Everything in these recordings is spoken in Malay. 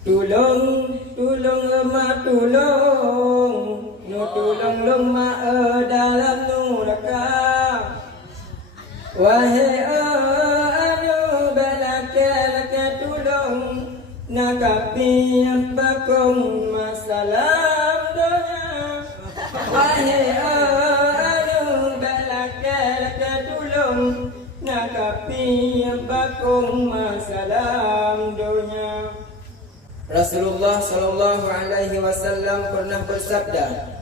Tulung, tulung emak tulung, nu tulung lemak dalam neraka. Wahai anu balaka tulung, nagapi bakung masalah donya. Wahai anu balaka tulung, nagapi bakung masalah donya. Rasulullah sallallahu alaihi wasallam pernah bersabda,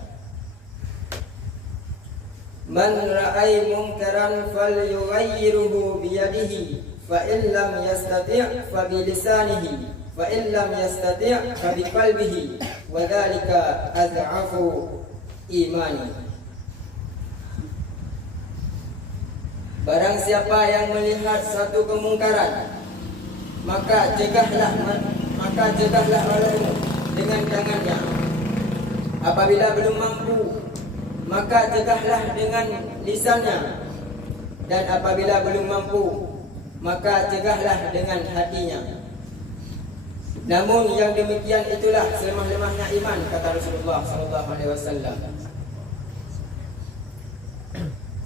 "Man ra'ay munkaran falyughayyirhu bi yadihi, fa in lam yastati' fa bi lisanihi, fa in lam yastati' fa bi qalbihi, wa dzalika adhafu imani." Barang siapa yang melihat satu kemungkaran, maka cegahlah olehmu dengan tangannya. Apabila belum mampu, maka cegahlah dengan lisannya. Dan apabila belum mampu, maka cegahlah dengan hatinya. Namun yang demikian itulah selemah-lemahnya iman, kata Rasulullah SAW.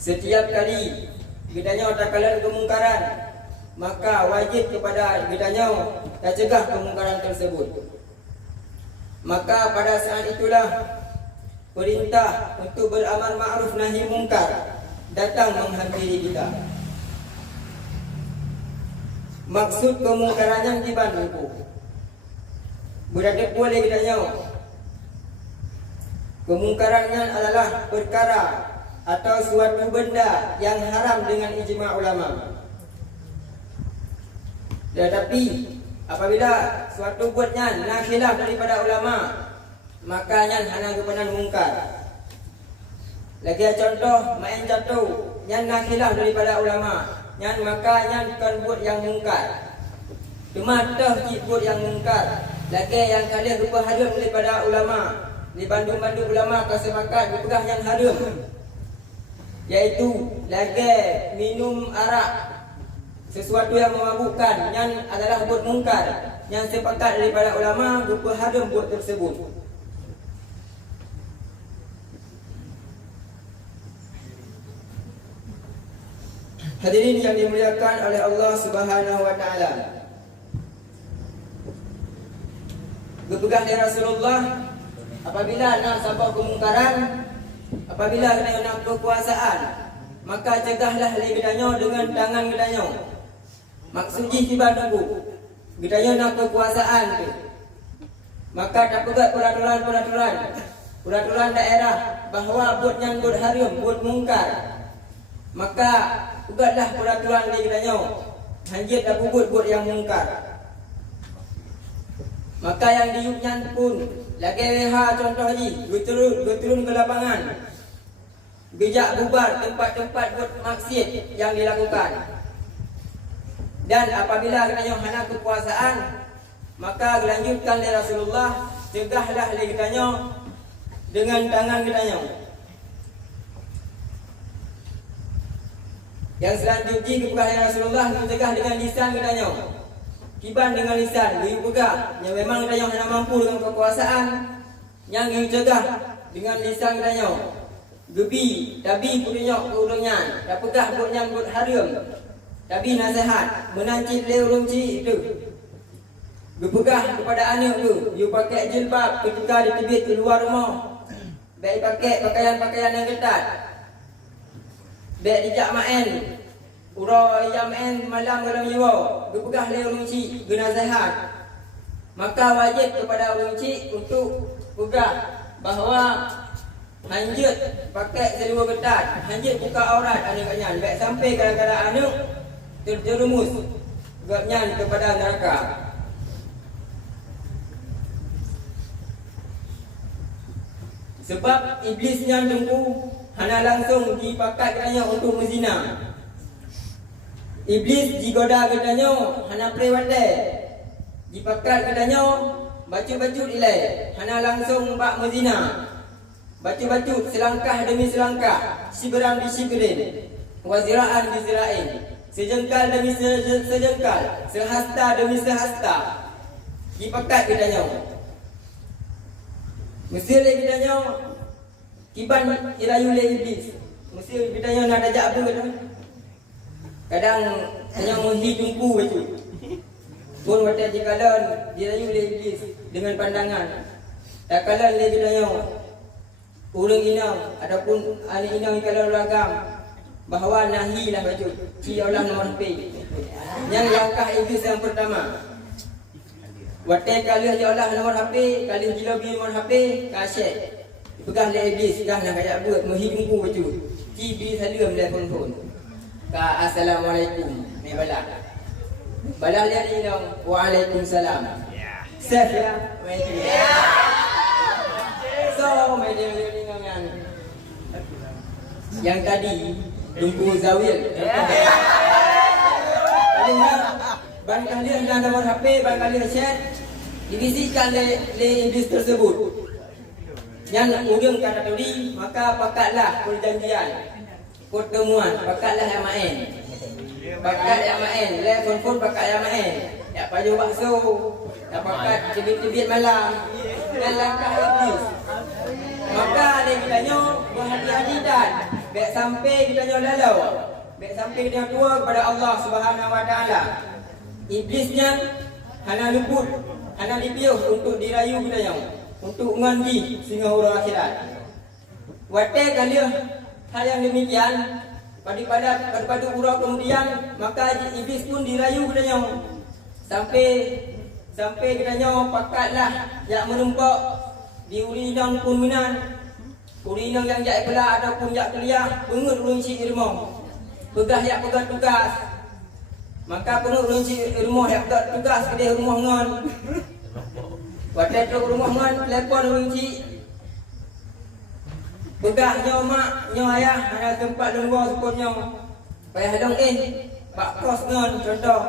Setiap kali gedanya takalan kemungkaran, maka wajib kepada gedanya cegah kemungkaran tersebut. Maka pada saat itulah perintah untuk beramar ma'ruf nahi mungkar datang menghampiri kita. Maksud kemungkaran yang dibantu berada boleh gedanya. Kemungkarannya adalah perkara atau suatu benda yang haram dengan ijma' ulama. Tetapi apabila suatu buatnya khilaf daripada ulama, maka nyan hana kebenaran mungkar. Lagi contoh main jatuh nyan khilaf daripada ulama, nyan maka nyan bukan buat yang mungkar. Cuma dah buat yang mungkar. Lagi yang kalian rupa haram daripada ulama, di bandung-bandung ulama kesepakat berpegang yang haram, yaitu lagi minum arak, sesuatu yang memabukkan, yang adalah buat mungkar, yang sepakat daripada ulama berupa haram buat tersebut. Hadirin yang dimuliakan oleh Allah Subhanahu wa taala. Berpegang dengan Rasulullah, apabila nak sabab kemungkaran, apabila nak kekuasaan, maka cegahlah gedanya dengan tangan gedanya. Maksudnya tiba tunggu gedanya nak kekuasaan tu, maka tak pegat peraturan daerah bahawa buat yang buat haram, buat mungkar, maka pegatlah peraturan di gedanya. Hanjit tak buat yang mungkar. Maka yang diuknyan pun lagi leha contoh haji, turun ke lapangan, bijak bubar tempat-tempat buat maksiat yang dilakukan. Dan apabila gedanya hana kekuasaan, maka dilanjutkan oleh Rasulullah, cegahlah gedanya dengan tangan gedanya. Yang selanjutnya kepegang Rasulullah mencegah dengan lisan gedanya. Kiban dengan lisan, dia pegang. Yang memang gedanya hana mampu dengan kekuasaan, yang dicegah dengan lisan gedanya. Gebi, tabi punyok ke urungnya, dah pegah buatnya buat haram. Tabi nasihat, menancit le urung-ci itu. Berpegah kepada anak tu, you pakai jilbab ketika ditebit keluar rumah. Baik pakai pakaian-pakaian yang ketat. Baik dijak main, urau yang main malam dalam jiwa. Berpegah le urung-ci, nasihat. Maka wajib kepada urung-ci untuk pegah bahawa hanjut pakai seluar ketat, hanjut buka aurat anak-anak. Baik sampai kadang-kadang anak terjerumus gapnya kepada neraka. Sebab iblisnya tunggu hana langsung dipakai katanya untuk menzina. Iblis digoda katanya hana prewate, dipakai katanya baju-baju ilai, hana langsung bak menzina. Baju-baju selangkah demi selangkah, siberan di siberin, waziraan di zirain, sejengkal demi sejengkal, sehasta demi sehasta. dipakat kita nyo. Mesti le kita nyo kiban ilayu le iblis. Mesti kita nyo nak ajak apa kita. Kadang hanya mesti jumpu begitu. Pun wata jikalan ilayu le iblis dengan pandangan. Tak kalan le kita nyo urang inang ataupun ahli inang kalau ragam bahawa nahi lah baju ci Allah nomor P. Yang langkah iblis yang pertama. Watai kali ya Allah nomor HP, kali jilabi nomor HP, kaset. Pegang le iblis dah nak kayak buat menghidungku baju. Ci bi salam le phone. Ka assalamualaikum. Ni bala. Bala dia ni dong. Waalaikumsalam. Saf ya. So, media ni yang tadi Tunggu Zawil. Barangkali anda nomor HP, barangkali share, dibisikkan le iblis tersebut. Yang ujung kata tadi, maka pakatlah perjanjian, pertemuan, pakatlah yang main. Pakat yang main, le phone pakat yang main. Ya paju bakso, tak pakat cebit-cebit malam. Dan langkah iblis. Maka dia kitanya berhati-hati dan baik sampai kita lalau, baik sampai kita tua kepada Allah Subhanahu Wa Taala. Iblisnya hana luput, hana dipiuh untuk dirayu kita yang untuk menganji sehingga hura akhirat. Watai kali hal yang demikian pada hura kemudian maka iblis pun dirayu kita yang sampai kita yang pakatlah yang menumpak di urinang pun minan. Urinang yang jak pelak ataupun jak kuliah pengut ulun si irmo. Pegah yak pegat tugas. Maka pengut ulun si irmo yak pegat tugas kedai rumah ngon. Wadah tu rumah ngon telefon ulun si. Pegah nyo mak nyo ayah ada tempat lunggu sepon nyo. Payah dong bak kos ngon contoh.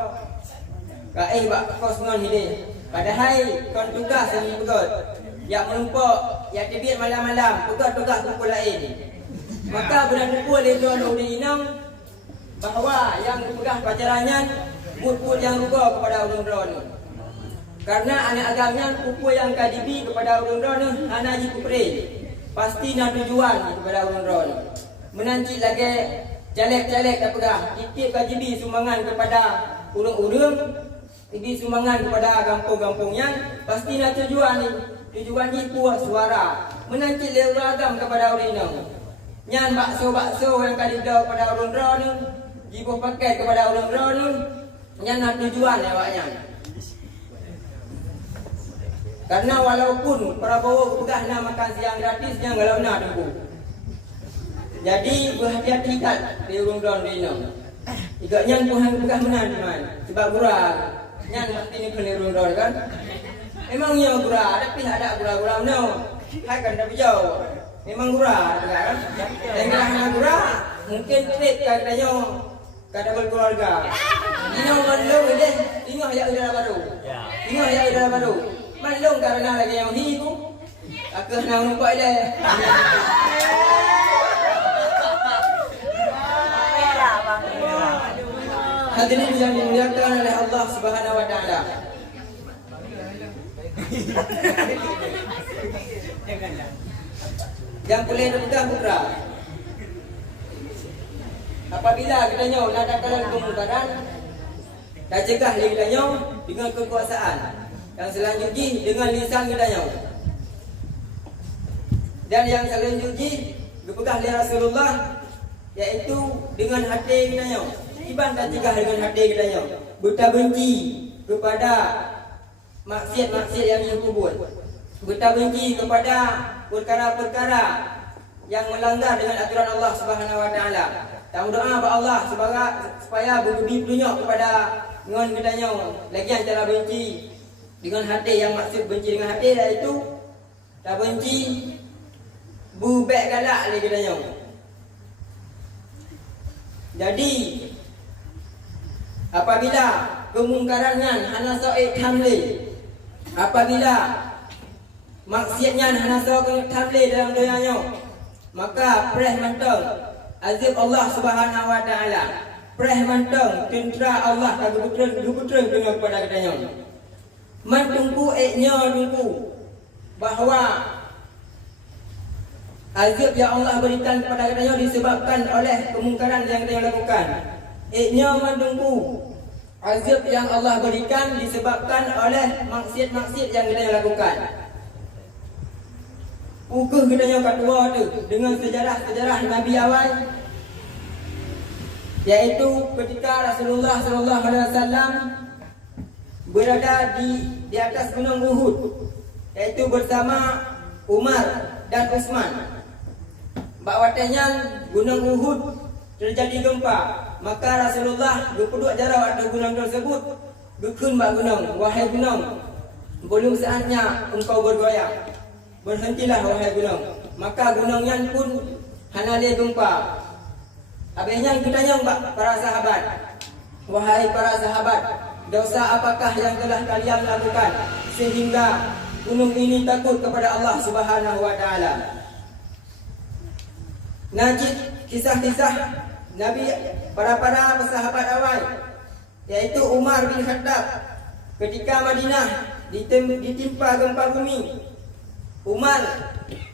Ka bak kos ngon ni. Padahal kon tugas yang pegat. Yang menumpuk, yang debit malam-malam, pegat-pegat kumpul lain. Maka bulan kumpul dia tuan uli inang bahawa yang dipegang pacarannya kumpul yang ruga kepada ulun drone. Karena anak agamnya kumpul yang kadibi kepada ulun drone hanya jikupre. Pasti nak tujuan kepada ulun drone. Menanci lagi jalek-jalek tak pegang. Titip kajibi sumbangan kepada urung-urung, tibi sumbangan kepada kampung-kampungnya. Pasti nak tujuan ni. Tujuan ni puas suara menanti le ragam kepada orang ini. Nyan bakso yang kali dah kepada orang drone, jibuh pakai kepada orang drone. Nyan nak tujuan awaknya. Karena walaupun Prabowo pegah nak makan siang gratis yang kalau nak tunggu. Jadi berhati-hati kat di orang drone ini. Jika nyan Tuhan pegah menan sebab kurang. Nyan mesti ni kena orang drone kan. Memangnya gurah, tapi ada gurah-gurah no. Hai kan dah bijau. Memang gurah kan? Dan kalau gurah, mungkin trip katanya kada berkeluarga. Ini mandung deh, tengok ya udara baru. Tengok ya udara baru. Mandung karena lagi yang ni tu. Aku nak nampak dia. Hadirin yang dimuliakan oleh Allah Subhanahu Wa Taala. Yang boleh dipegang putra. Apabila kita nyo nak dakaran kemungkaran, dah cegah kita nyo dengan kekuasaan. Yang selanjutnya dengan lisan kita nyo. Dan yang selanjutnya dipegang oleh Rasulullah, yaitu dengan hati kita nyo. Iban dah cegah dengan hati kita nyo. Buta benci kepada maksiat-maksiat yang ia buat. Kita benci kepada perkara-perkara yang melanggar dengan aturan Allah Subhanahu Wa Taala. Tak doa kepada Allah supaya berbudi petunjuk kepada dengan kita nyo. Lagi antara benci dengan hati yang maksud benci dengan hati iaitu tak benci bubek galak lagi kita nyo. Jadi apabila kemungkarannya hana so'id hamli, apabila maksiatnya hana so'id hamli dalam dunianya, maka preh mentong azab Allah Subhanahu Wa Taala, preh mentong tentera Allah tak gubutren dengan kepada kita. mentungku eknya tungku bahawa azab yang Allah berikan kepada katanya disebabkan oleh kemungkaran yang kita lakukan. Eknya mentungku azab yang Allah berikan disebabkan oleh maksiat-maksiat yang kita lakukan. Ukah katanya kedua tu dengan sejarah-sejarah Nabi awal, yaitu ketika Rasulullah SAW berada di atas gunung Uhud, yaitu bersama Umar dan Utsman. Bakwatanya gunung Uhud terjadi gempa, maka Rasulullah berduduk jarau atas gunung tersebut. Dukun bak gunung, wahai gunung, belum saatnya engkau bergoyang. Berhentilah wahai gunung. Maka gunungnya pun hanale gempa. Habisnya kita nyong para sahabat, wahai para sahabat, dosa apakah yang telah kalian lakukan sehingga gunung ini takut kepada Allah Subhanahu wa taala? Najib kisah-kisah Nabi para sahabat awal, yaitu Umar bin Khattab ketika Madinah ditimpa gempa bumi. Umar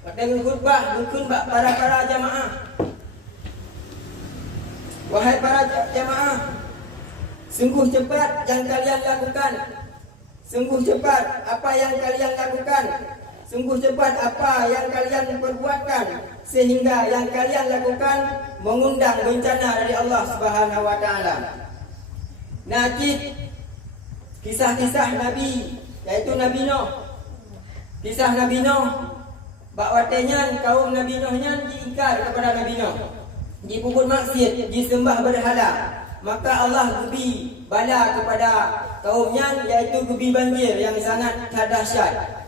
dengan khutbah mungkin para jamaah, wahai para jamaah, sungguh cepat yang kalian lakukan, sungguh cepat apa yang kalian lakukan, sungguh cepat apa yang kalian perbuatkan, sehingga yang kalian lakukan mengundang bencana dari Allah Subhanahu wa taala. Najib kisah-kisah Nabi, yaitu Nabi Nuh. Kisah Nabi Nuh, bakwatanya kaum Nabi Nuhnya diingkar kepada Nabi Nuh, dipukul maksiat, disembah berhala. Maka Allah gubi bala kepada kaumnya, yaitu gubi banjir yang sangat dahsyat.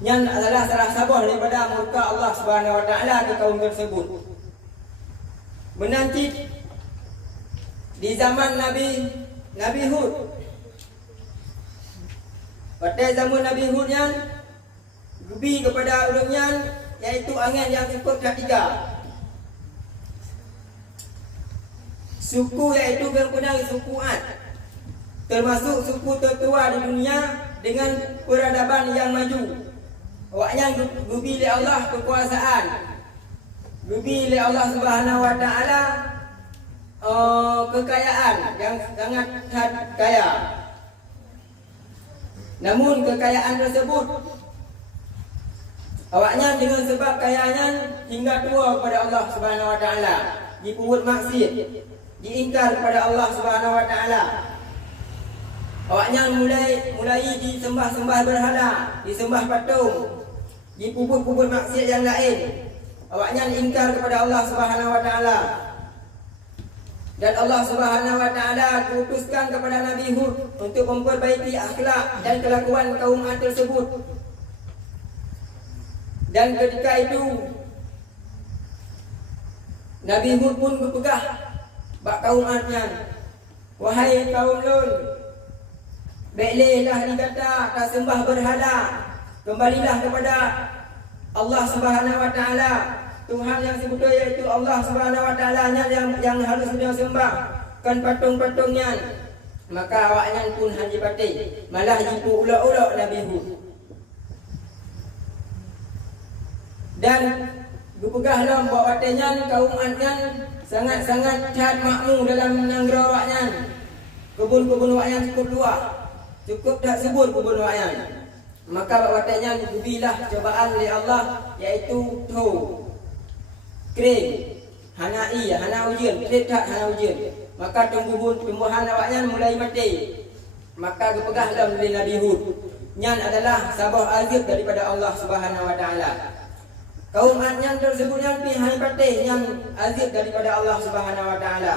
Yang adalah salah sabah daripada murka Allah Subhanahu wa taala ke kaum tersebut. Menanti di zaman Nabi Hud. Pada zaman Nabi Hud yang gubi kepada urangnya, yaitu angin yang cukup ketiga. Suku yaitu yang suku Ad, termasuk suku tertua di dunia dengan peradaban yang maju. Awaknya gubi oleh Allah kekuasaan, gubi oleh Allah Subhanahu wa taala kekayaan yang sangat kaya. Namun kekayaan tersebut awaknya dengan sebab kayanya hingga tua kepada Allah Subhanahu wa taala, dipungut maksiat, diingkar kepada Allah Subhanahu wa taala. Awaknya mulai disembah-sembah berhala, disembah patung, dipuput-puput maksiat yang lain. Awaknya ingkar kepada Allah Subhanahu wa taala. Dan Allah Subhanahu wa taala kutuskan kepada Nabi Hud untuk memperbaiki akhlak dan kelakuan kaum Ad tersebut. Dan ketika itu Nabi Hud pun berpegah bak kaum Adnya, wahai kaum Lut, baiklah dikata tak sembah berhala, kembalilah kepada Allah Subhanahu wa taala, Tuhan yang sebetul, yaitu Allah Subhanahu wa taala yang harus kita sembah, kan patung-patungnya. Maka awaknya pun haji pati, malah jipu ulak-ulak Nabi Hud. Dan berpegahlah bahawatanya kaum Adnya sangat-sangat jahat makmur dalam negara awaknya. Kebun-kebun awaknya cukup luas, cukup tak sebut kebun awaknya. Maka bahawatanya dibilah cobaan oleh Allah, yaitu kering, hana ujian, tak hana ujian. Maka tumbuhan awaknya mulai mati. Maka berpegahlah oleh Nabi Hud. Yang adalah sabah azab daripada Allah Subhanahu wa taala. Kaum Ad yang tersebut yang pihak patih yang azab daripada Allah Subhanahu wa taala.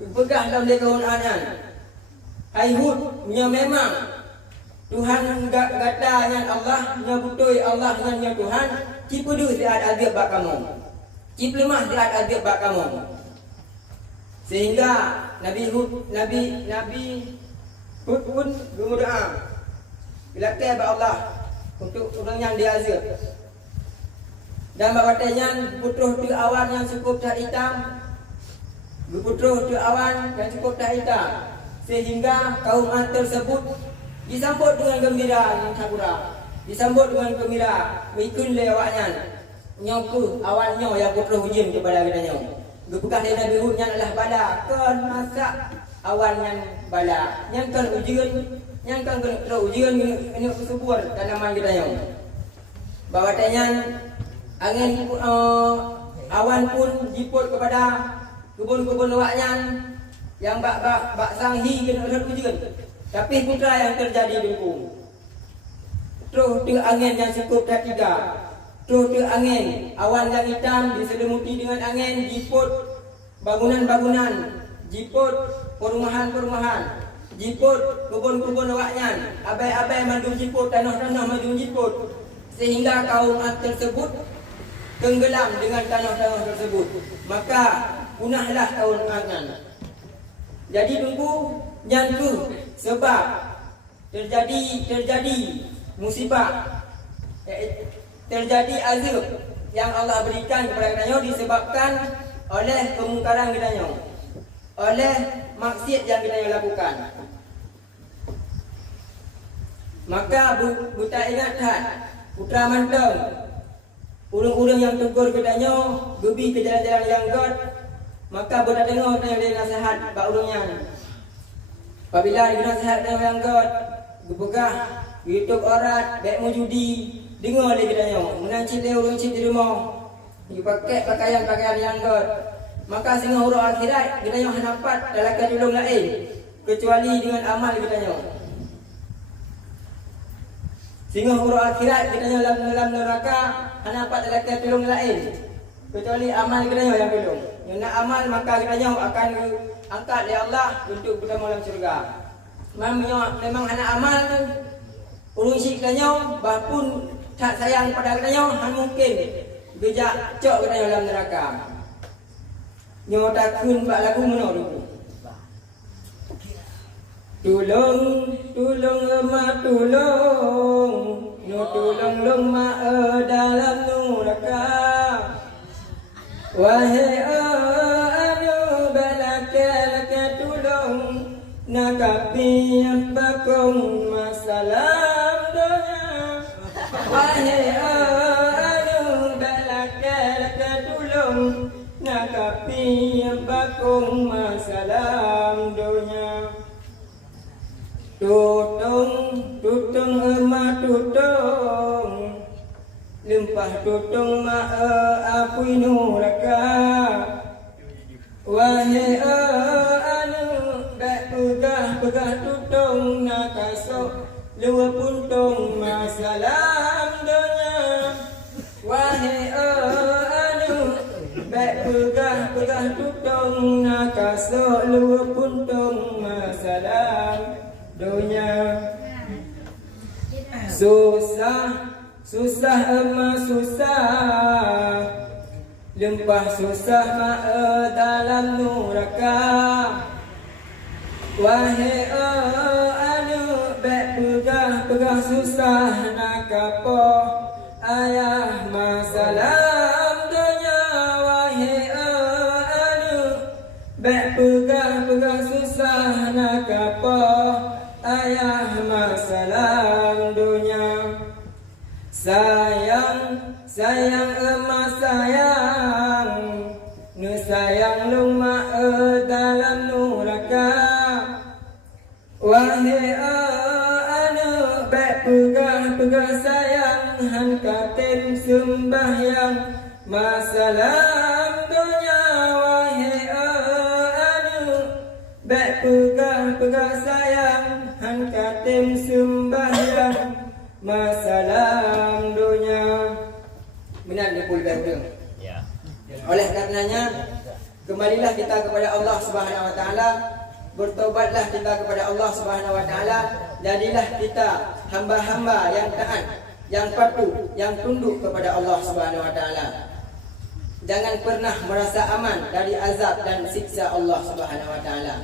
Berpegahlah oleh kaum Ad yang, hai Hud, nya memang Tuhan katanya Allah, nya betul Allah nya Tuhan, cipudu siat azab bak kamu. Cip lemah siat azab bak kamu. Sehingga Nabi Hud pun berdoa bila kepada Allah untuk orang yang diazab. Dan bahawatanya putuh tu awan yang cukup tak hitam, berputuh tu awan yang cukup tak hitam, sehingga kaum Ad tersebut disambut dengan gembira sakura, disambut dengan gembira mikun le awaknya nyoku awannya yang putra hujan kepada katanya gepekah dari Nabi Hud yang adalah bala kan masak awan yang bala yang kan ujian yang kan kena ujian ini subur tanaman katanya bahwa tanya angin awan pun jiput kepada kebun-kebun awaknya yang bak sanghi kena ujian. Tapi putra yang terjadi dulu. Terus tu angin yang cukup ketiga. Terus tu angin awan yang hitam diselimuti dengan angin jiput bangunan-bangunan, jiput perumahan-perumahan, jiput kebun-kebun awaknya, abai-abai mandung jiput, tanah-tanah mandung jiput, sehingga kaum tersebut tenggelam dengan tanah-tanah tersebut. Maka punahlah kaum awaknya. Jadi tunggu yang tu sebab terjadi musibah, terjadi azab yang Allah berikan kepada kita disebabkan oleh kemungkaran kita, oleh maksiat yang kita lakukan. Maka buta ingatkan putra manteng, urang-urang yang tegur kita gebi ke jalan-jalan yang god, maka buta dengar dari nasihat bak urangnya. Apabila dia nasihat dengan yang god, gepegah, YouTube orat, baik mau judi, dengar dia katanya, menancip dia urang cip di rumah, dia pakai pakaian yang god. Maka sehingga huruf akhirat, katanya hanapat dalam kadulung lain, kecuali dengan amal katanya. Sehingga huruf akhirat, katanya dalam neraka, hanapat dalam kadulung lain, kecuali amal katanya yang belum. Yang nak amal maka katanya akan angkat oleh Allah untuk bertemu dalam syurga. Memang anak amal urung syik katanya bahpun tak sayang pada katanya han mungkin bejak cok katanya dalam neraka. Nyo takun bak lagu mana dulu. Tulung emak tulung, no tulung lemak dalam neraka. Wahai anu balaka tulung nakapi bakum masalam donya. Wahai anu balaka tulung nakapi bakum masalam donya. Tutung emak tutung, limpah tutung ma apui neraka. Wahai anu bak pegah tutung nakasok lewa puntung masalam donya. Wahai anu bak pegah tutung nakasok lewa puntung masalam donya. Susah emak susah, limpah susah mak dalam neraka. Wahai anu bak pegah susah nak apa ayah masalam donya. Wahai anu bak pegah susah nak apa ayah masalam donya. Sayang emak sayang, nu sayang lumak dalam neraka. Wahai anu bak pegah sayang, han katen sembahyang masalam donya. Wahai anu bak pegah sayang, han katen sembahyang masalam donya. Benar dia pun betul. Ya. Oleh karenanya kembalilah kita kepada Allah Subhanahu wa taala, bertobatlah kita kepada Allah Subhanahu wa taala, jadilah kita hamba-hamba yang taat, yang patuh, yang tunduk kepada Allah Subhanahu wa taala. Jangan pernah merasa aman dari azab dan siksa Allah Subhanahu wa taala.